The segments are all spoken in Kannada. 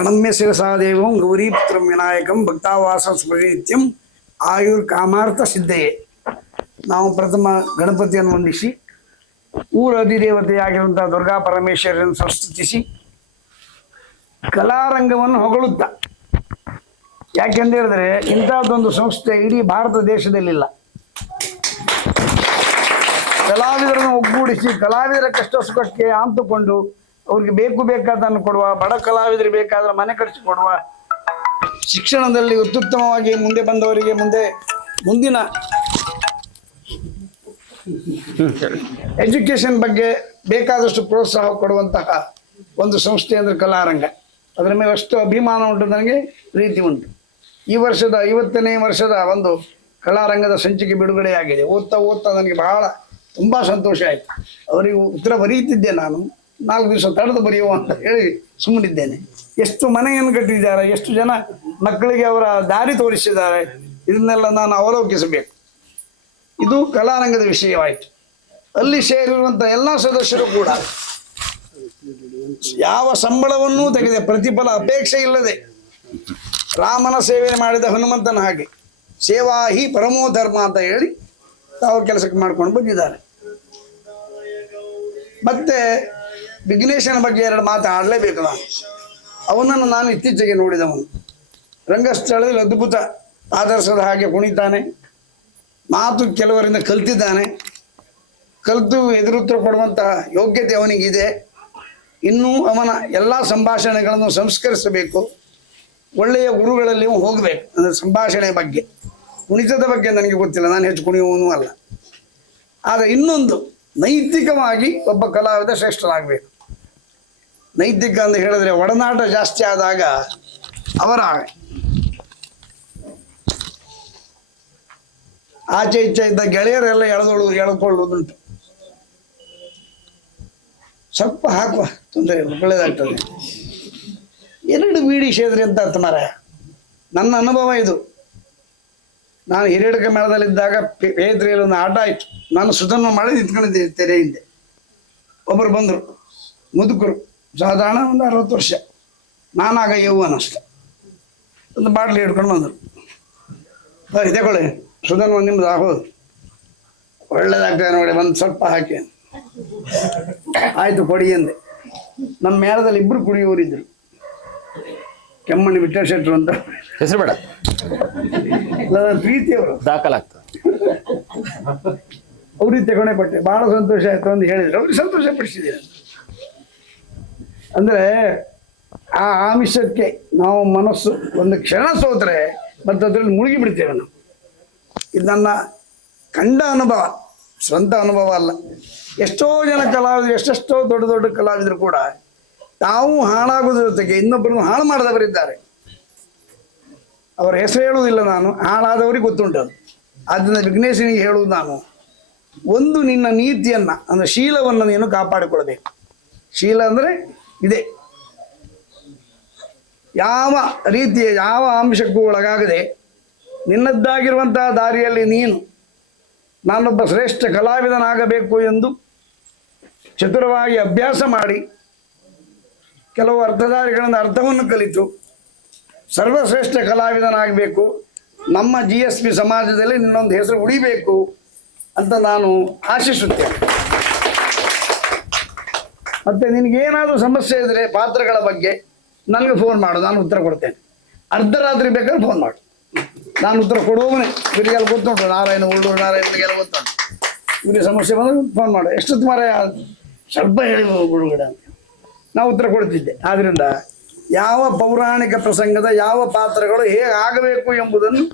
ಪ್ರಣಮ್ಯ ಶಿರಸಾದೇವಂ ಗೌರೀಪುತ್ರಂ ವಿನಾಯಕಂ ಭಕ್ತಾವಾಸ ಸ್ಮೃತಿತ್ಯಂ ಆಯುರ್ ಕಾಮಾರ್ಥ ಸಿದ್ಧಯೇ. ನಾವು ಪ್ರಥಮ ಗಣಪತಿಯನ್ನು ವಂದಿಸಿ ಊರ ಅಧಿದೇವತೆಯಾಗಿರುವಂತಹ ದುರ್ಗಾ ಪರಮೇಶ್ವರನ್ನು ಸಂಸ್ತುತಿಸಿ ಕಲಾರಂಗವನ್ನು ಹೊಗಳುತ್ತಾ, ಯಾಕೆಂತ ಹೇಳಿದ್ರೆ ಇಂಥದ್ದೊಂದು ಸಂಸ್ಥೆ ಇಡೀ ಭಾರತ ದೇಶದಲ್ಲಿಲ್ಲ. ಕಲಾವಿದರನ್ನು ಒಗ್ಗೂಡಿಸಿ ಕಲಾವಿದರ ಕಷ್ಟ ಸುಖಕ್ಕೆ ಆಂತುಕೊಂಡು ಅವ್ರಿಗೆ ಬೇಕಾದನ್ನು ಕೊಡುವ, ಬಡ ಕಲಾವಿದರಿಗೆ ಬೇಕಾದ್ರೆ ಮನೆ ಕಟ್ಟಿಸಿಕೊಡುವ, ಶಿಕ್ಷಣದಲ್ಲಿ ಅತ್ಯುತ್ತಮವಾಗಿ ಮುಂದೆ ಬಂದವರಿಗೆ ಮುಂದಿನ ಎಜುಕೇಶನ್ ಬಗ್ಗೆ ಬೇಕಾದಷ್ಟು ಪ್ರೋತ್ಸಾಹ ಕೊಡುವಂತಹ ಒಂದು ಸಂಸ್ಥೆ ಅಂದರೆ ಕಲಾರಂಗ. ಅದರ ಮೇಲೆ ಅಷ್ಟು ಅಭಿಮಾನ ಉಂಟು, ನನಗೆ ಪ್ರೀತಿ ಉಂಟು. ಈ ವರ್ಷದ 50ನೇ ವರ್ಷದ ಒಂದು ಕಲಾರಂಗದ ಸಂಚಿಕೆ ಬಿಡುಗಡೆಯಾಗಿದೆ. ಓದ್ತಾ ನನಗೆ ಬಹಳ ತುಂಬ ಸಂತೋಷ ಆಯಿತು. ಅವರಿಗೆ ಉತ್ತರ ಬರೀತಿದ್ದೆ, ನಾನು 4 ದಿವಸ ತಡೆದು ಬರೆಯುವ ಅಂತ ಹೇಳಿ ಸುಮ್ಮನಿದ್ದೇನೆ. ಎಷ್ಟು ಮನೆಯನ್ನು ಕಟ್ಟಿದ್ದಾರೆ, ಎಷ್ಟು ಜನ ಮಕ್ಕಳಿಗೆ ಅವರ ದಾರಿ ತೋರಿಸಿದ್ದಾರೆ, ಇದನ್ನೆಲ್ಲ ನಾನು ಅವಲೋಕಿಸಬೇಕು. ಇದು ಕಲಾರಂಗದ ವಿಷಯವಾಯಿತು. ಅಲ್ಲಿ ಸೇರಿರುವಂಥ ಎಲ್ಲ ಸದಸ್ಯರು ಕೂಡ ಯಾವ ಸಂಬಳವನ್ನೂ ತೆಗೆದೆ, ಪ್ರತಿಫಲ ಅಪೇಕ್ಷೆ ಇಲ್ಲದೆ ರಾಮನ ಸೇವೆ ಮಾಡಿದ ಹನುಮಂತನ ಹಾಗೆ ಸೇವಾ ಹಿ ಪರಮೋ ಧರ್ಮ ಅಂತ ಹೇಳಿ ತಾವು ಕೆಲಸಕ್ಕೆ ಮಾಡ್ಕೊಂಡು ಬಂದಿದ್ದಾರೆ. ಮತ್ತೆ ವಿಘ್ನೇಶನ ಬಗ್ಗೆ 2 ಮಾತು ಆಡಲೇಬೇಕು. ಅವನನ್ನು ನಾನು ಇತ್ತೀಚೆಗೆ ನೋಡಿದವನು. ರಂಗಸ್ಥಳದಲ್ಲಿ ಅದ್ಭುತ ಆದರ್ಶದ ಹಾಗೆ ಕುಣಿತಾನೆ, ಮಾತು ಕೆಲವರಿಂದ ಕಲ್ತಿದ್ದಾನೆ, ಕಲಿತು ಎದುರುತ್ತರ ಕೊಡುವಂತಹ ಯೋಗ್ಯತೆ ಅವನಿಗಿದೆ. ಇನ್ನೂ ಅವನ ಎಲ್ಲ ಸಂಭಾಷಣೆಗಳನ್ನು ಸಂಸ್ಕರಿಸಬೇಕು, ಒಳ್ಳೆಯ ಗುರುಗಳಲ್ಲಿ ಹೋಗಬೇಕು. ಅಂದರೆ ಸಂಭಾಷಣೆ ಬಗ್ಗೆ, ಕುಣಿತದ ಬಗ್ಗೆ ನನಗೆ ಗೊತ್ತಿಲ್ಲ, ನಾನು ಹೆಚ್ಚು ಕುಣಿಯುವವನು ಅಲ್ಲ. ಆದರೆ ಇನ್ನೊಂದು, ನೈತಿಕವಾಗಿ ಒಬ್ಬ ಕಲಾವಿದ ಶ್ರೇಷ್ಠರಾಗಬೇಕು. ನೈತಿಕ ಅಂತ ಹೇಳಿದ್ರೆ ಒಡನಾಟ ಜಾಸ್ತಿ ಆದಾಗ ಅವರ ಆಚೆ ಈಚೆ ಇದ್ದ ಗೆಳೆಯರೆಲ್ಲ ಎಳ್ಕೊಳ್ಳುವುದುಂಟು. ಸ್ವಲ್ಪ ಹಾಕುವ, ತೊಂದರೆ ಇಲ್ಲ, ಒಳ್ಳೆಯದಾಗ್ತದೆ. 2 ಬೀಡಿ ಸೇದ್ರಿ ಅಂತ ಅರ್ಥ ಮಾರಾಯ. ನನ್ನ ಅನುಭವ ಇದು. ನಾನು ಹಿರಿಯಡಕ ಮೇಳದಲ್ಲಿದ್ದಾಗ ಪೇದ್ರಿಯಲ್ಲಿ ಒಂದು ಆಟ ಆಯಿತು. ನಾನು ಸುಧನ್ವ ಮಾಡಿ ನಿಂತ್ಕೊಂಡಿದ್ದೆ ತೆರೆ ಹಿಂದೆ. ಒಬ್ಬರು ಬಂದರು, ಮುದುಕರು, ಸಾಧಾರಣ ಒಂದು 60 ವರ್ಷ. ನಾನಾಗ ಯೌವನ ಅಷ್ಟೆ. ಒಂದು ಬಾಟ್ಲಿ ಹಿಡ್ಕೊಂಡು ಬಂದರು. ತಗೊಳ್ಳಿ ಸುಧನ್ವ, ನಿಮ್ದು ಆಗೋದು ಒಳ್ಳೇದಾಗ್ತದೆ ನೋಡಿ, ಒಂದು ಸ್ವಲ್ಪ ಹಾಕಿ. ಆಯಿತು ಕೊಡಿ ಎಂದೆ. ನಮ್ಮ ಮೇಳದಲ್ಲಿ 2 ಕುಡಿಯೋರಿದ್ರು, ಕೆಮ್ಮಣ್ಣಿ ವಿಠ್ಠಲ ಶೆಟ್ಟರು ಅಂತ, ಹೆಸರು ಬೇಡ, ಪ್ರೀತಿಯವರು ದಾಖಲಾಗ್ತದೆ. ಅವ್ರಿಗೆ ತಗೊಂಡೆ ಕೊಟ್ಟೆ. ಭಾಳ ಸಂತೋಷ ಆಯಿತು ಅಂತ ಹೇಳಿದ್ರು. ಅವ್ರಿಗೆ ಸಂತೋಷ ಪಡಿಸಿದ್ದೀರ. ಅಂದರೆ ಆ ಆಮಿಷಕ್ಕೆ ನಾವು ಮನಸ್ಸು ಒಂದು ಕ್ಷಣ ಸೋತ್ರೆ ಮತ್ತು ಅದರಲ್ಲಿ ಮುಳುಗಿ ಬಿಡ್ತೇವೆ ನಾವು. ಇದು ನನ್ನ ಕಂಡ ಅನುಭವ, ಸ್ವಂತ ಅನುಭವ ಅಲ್ಲ. ಎಷ್ಟೋ ಜನ ಕಲಾವಿದರು, ಎಷ್ಟೆಷ್ಟೋ ದೊಡ್ಡ ಕಲಾವಿದರು ಕೂಡ ತಾವು ಹಾಳಾಗೋದ್ರ ಜೊತೆಗೆ ಇನ್ನೊಬ್ಬರನ್ನು ಹಾಳು ಮಾಡಿದವರಿದ್ದಾರೆ. ಅವರ ಹೆಸರು ಹೇಳುವುದಿಲ್ಲ ನಾನು, ಹಾಳಾದವರಿಗೆ ಗೊತ್ತುಂಟು ಅದು. ಆದ್ದರಿಂದ ವಿಘ್ನೇಶನಿಗೆ ಹೇಳುವುದು ನಾನು, ಒಂದು ನಿನ್ನ ನೀತಿಯನ್ನು ಅಂದರೆ ಶೀಲವನ್ನು ನೀನು ಕಾಪಾಡಿಕೊಳ್ಬೇಕು. ಶೀಲ ಅಂದರೆ ಇದೆ, ಯಾವ ರೀತಿಯ ಯಾವ ಅಂಶಕ್ಕೂ ಒಳಗಾಗದೆ ನಿನ್ನದ್ದಾಗಿರುವಂತಹ ದಾರಿಯಲ್ಲಿ ನೀನು ನಾನೊಬ್ಬ ಶ್ರೇಷ್ಠ ಕಲಾವಿದನಾಗಬೇಕು ಎಂದು ಚತುರವಾಗಿ ಅಭ್ಯಾಸ ಮಾಡಿ ಕೆಲವು ಅರ್ಥಧಾರಿಗಳಿಂದ ಅರ್ಥವನ್ನು ಕಲಿತು ಸರ್ವಶ್ರೇಷ್ಠ ಕಲಾವಿದನಾಗಬೇಕು, ನಮ್ಮ GSP ಸಮಾಜದಲ್ಲಿ ನಿನ್ನೊಂದು ಹೆಸರು ಉಳಿಬೇಕು ಅಂತ ನಾನು ಆಶಿಸುತ್ತೇನೆ. ಮತ್ತು ನಿನಗೇನಾದರೂ ಸಮಸ್ಯೆ ಇದ್ದರೆ ಪಾತ್ರಗಳ ಬಗ್ಗೆ ನನಗೆ ಫೋನ್ ಮಾಡು, ನಾನು ಉತ್ತರ ಕೊಡ್ತೇನೆ. ಅರ್ಧರಾತ್ರಿ ಬೇಕಾದ್ರೆ ಫೋನ್ ಮಾಡು, ನಾನು ಉತ್ತರ ಕೊಡುವವನೇ. ಇವರಿಗೆಲ್ಲ ಗೊತ್ತುಂಟು, ನಾರಾಯಣ ಉಳ್ಳೂರು ನಾರಾಯಣರಿಗೆಲ್ಲ ಗೊತ್ತುಂಟು. ಇವರಿಗೆ ಸಮಸ್ಯೆ ಬಂದರೆ ಫೋನ್ ಮಾಡು, ಎಷ್ಟೊತ್ತು ಮಾರ ಸ್ವಲ್ಪ ಹೇಳಿ ಬಿಡುಗಡೆ ಅಂತ ನಾವು ಉತ್ತರ ಕೊಡ್ತಿದ್ದೆ. ಆದ್ದರಿಂದ ಯಾವ ಪೌರಾಣಿಕ ಪ್ರಸಂಗದ ಯಾವ ಪಾತ್ರಗಳು ಹೇಗೆ ಆಗಬೇಕು ಎಂಬುದನ್ನು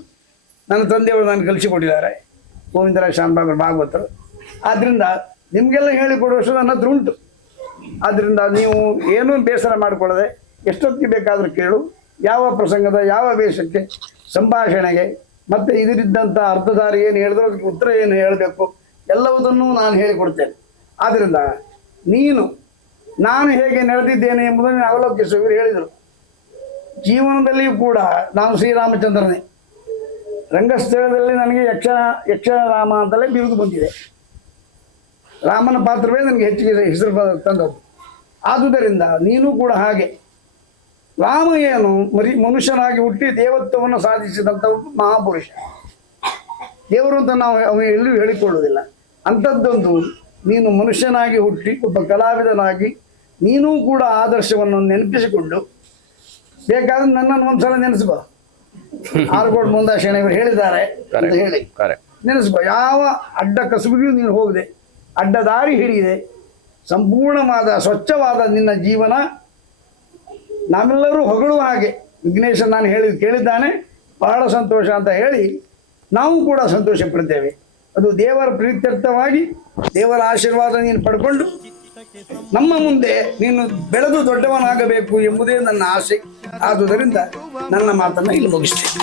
ನನ್ನ ತಂದೆಯವರು ನಾನು ಕಲಿಸಿಕೊಟ್ಟಿದ್ದಾರೆ, ಗೋವಿಂದರಾಜ ಶಾಂಬಾಬು ಭಾಗವತರು. ಆದ್ದರಿಂದ ನಿಮಗೆಲ್ಲ ಹೇಳಿಕೊಡುವಷ್ಟು ನನ್ನ ಹತ್ರ ಉಂಟು. ಆದ್ದರಿಂದ ನೀವು ಏನೂ ಬೇಸರ ಮಾಡಿಕೊಳ್ಳದೆ ಎಷ್ಟೊತ್ತಿಗೆ ಬೇಕಾದರೂ ಕೇಳು, ಯಾವ ಪ್ರಸಂಗದ ಯಾವ ವೇಷಕ್ಕೆ, ಸಂಭಾಷಣೆಗೆ, ಮತ್ತು ಇದರಿದ್ದಂಥ ಅರ್ಥಧಾರಿ ಏನು ಹೇಳಿದ್ರು ಅದಕ್ಕೆ ಉತ್ತರ ಏನು ಹೇಳಬೇಕು ಎಲ್ಲವುದನ್ನು ನಾನು ಹೇಳಿಕೊಡ್ತೇನೆ. ಆದ್ದರಿಂದ ನೀನು ನಾನು ಹೇಗೆ ನಡೆದಿದ್ದೇನೆ ಎಂಬುದನ್ನು ಅವಲೋಕಿಸು. ಇವರು ಹೇಳಿದರು, ಜೀವನದಲ್ಲಿಯೂ ಕೂಡ ನಾನು ಶ್ರೀರಾಮಚಂದ್ರನೇ. ರಂಗಸ್ಥಳದಲ್ಲಿ ನನಗೆ ಯಕ್ಷರಾಮ ಅಂತಲೇ ಬಿರುದು ಬಂದಿದೆ. ರಾಮನ ಪಾತ್ರವೇ ನನಗೆ ಹೆಚ್ಚಿಗೆ ಹೆಸರು ತಂದದ್ದು. ಆದುದರಿಂದ ನೀನು ಕೂಡ ಹಾಗೆ ರಾಮ ಏನು ಮನುಷ್ಯನಾಗಿ ಹುಟ್ಟಿ ದೇವತ್ವವನ್ನು ಸಾಧಿಸಿದಂಥ ಮಹಾಪುರುಷ. ದೇವರು ಅಂತ ನಾವು ಎಲ್ಲೂ ಹೇಳಿಕೊಳ್ಳುವುದಿಲ್ಲ. ಅಂಥದ್ದೊಂದು ನೀನು ಮನುಷ್ಯನಾಗಿ ಹುಟ್ಟಿ ಒಬ್ಬ ಕಲಾವಿದನಾಗಿ ನೀನೂ ಕೂಡ ಆದರ್ಶವನ್ನು ನೆನಪಿಸಿಕೊಂಡು ಬೇಕಾದ್ರೆ ನನ್ನನ್ನು ಒಂದ್ಸಲ ನೆನೆಸ್ಕೋ. ಆರ್ಗೋಡ್ ಮುಂದಾಶೇಣೆಯವರು ಹೇಳಿದ್ದಾರೆ ಅಂತ ಹೇಳಿ ನೆನೆಸ್ಕೋ. ಯಾವ ಅಡ್ಡ ಕಸುಬಿಗೂ ನೀನು ಹೋಗದೆ, ಅಡ್ಡ ದಾರಿ ಹಿಡಿದೆ, ಸಂಪೂರ್ಣವಾದ ಸ್ವಚ್ಛವಾದ ನಿನ್ನ ಜೀವನ ನಾವೆಲ್ಲರೂ ಹೊಗಳುವ ಹಾಗೆ ವಿಘ್ನೇಶ ನಾನು ಕೇಳಿದ್ದಾನೆ, ಬಹಳ ಸಂತೋಷ ಅಂತ ಹೇಳಿ ನಾವು ಕೂಡ ಸಂತೋಷ ಪಡ್ತೇವೆ. ಅದು ದೇವರ ಪ್ರೀತ್ಯರ್ಥವಾಗಿ ದೇವರ ಆಶೀರ್ವಾದ ನೀನು ಪಡ್ಕೊಂಡು ನಮ್ಮ ಮುಂದೆ ನೀನು ಬೆಳೆದು ದೊಡ್ಡವನಾಗಬೇಕು ಎಂಬುದೇ ನನ್ನ ಆಸೆ. ಆದುದರಿಂದ ನನ್ನ ಮಾತನ್ನು ಇಲ್ಲಿ ಮುಗಿಸ್ತೇನೆ.